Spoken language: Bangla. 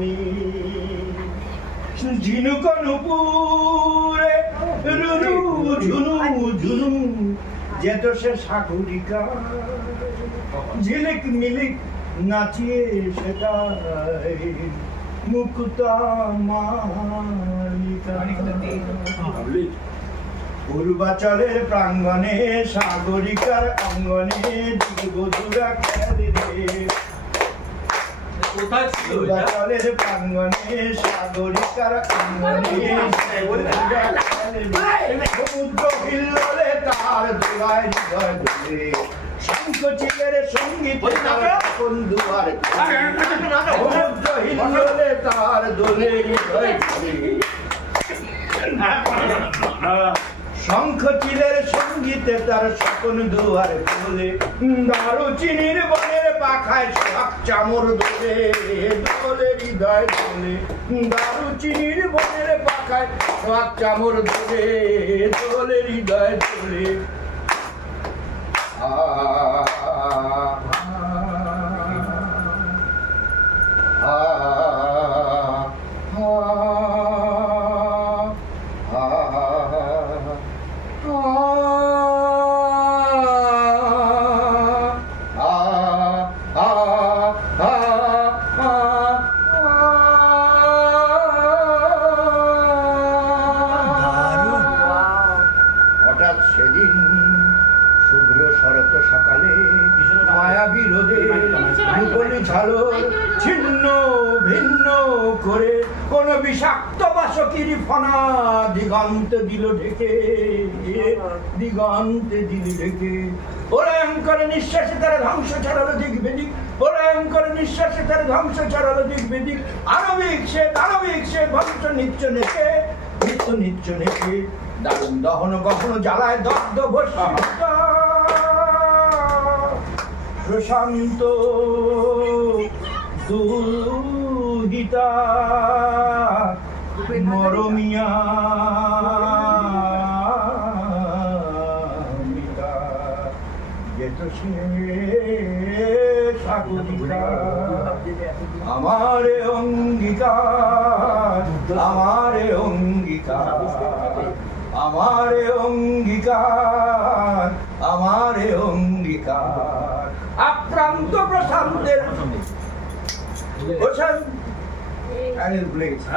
তুমি ঝিনুক নুপুরে রুনু ঝুনু ঝুনু যেত সে সাগরিকা ঝিলিক মিলিক নাচিয়ে সেটাই মুক্তা মালিকা পূর্বাচলের প্রাঙ্গণে সাগরিকার অঙ্গনে দিগবধূরা খেলে রে পূর্বাচলের প্রাঙ্গণে সাগরিকার অঙ্গনে দিগবধূরা খেলে রে সমুদ্র হিল্লোলে তার দোলায় হৃদয় দোলে শঙ্খ চিলের সঙ্গীত তার আপন দুয়ার সমুদ্র হিল্লোলে তার দোলে হৃদয় দোলে শঙ্খ চিলের সঙ্গীতে তার স্বপন দুয়ার খোলে দারুচিনির বনের পাখায় শাক চামর দোলে দোলে হৃদয় দোলে দারুচিনির বনের পাখায় শাক চামর দোলে দোলে হৃদয় দোলে ছিন্ন ভিন্ন করে কোন বিষাক্ত বাসকির ফনা দিগন্তে দিল ঢেকে দিগন্তে দিল ঢেকে ওরায়ন করে নিঃশ্বাসে তারা ধ্বংস ছড়ালো দিক বেদিক ওরায়ন করে নিঃশ্বাসে তারা ধ্বংস ছড়ালো দিক বেদিক আণবিক সে ধ্বংস নিত্য নেকে নিত্য নিত্য নেকে দারুণ দহন কখনো জ্বালায় দগ্ধ ভস্মিত প্রশান্ত দুহিতা মরমিয়া যেত সে সাগরিকা আমারে অঙ্গীকার আমারে অঙ্গীকার আমারে অঙ্গীকার আমারে অঙ্গীকার আক্রান্ত প্রশান্তের ভুলে গেছি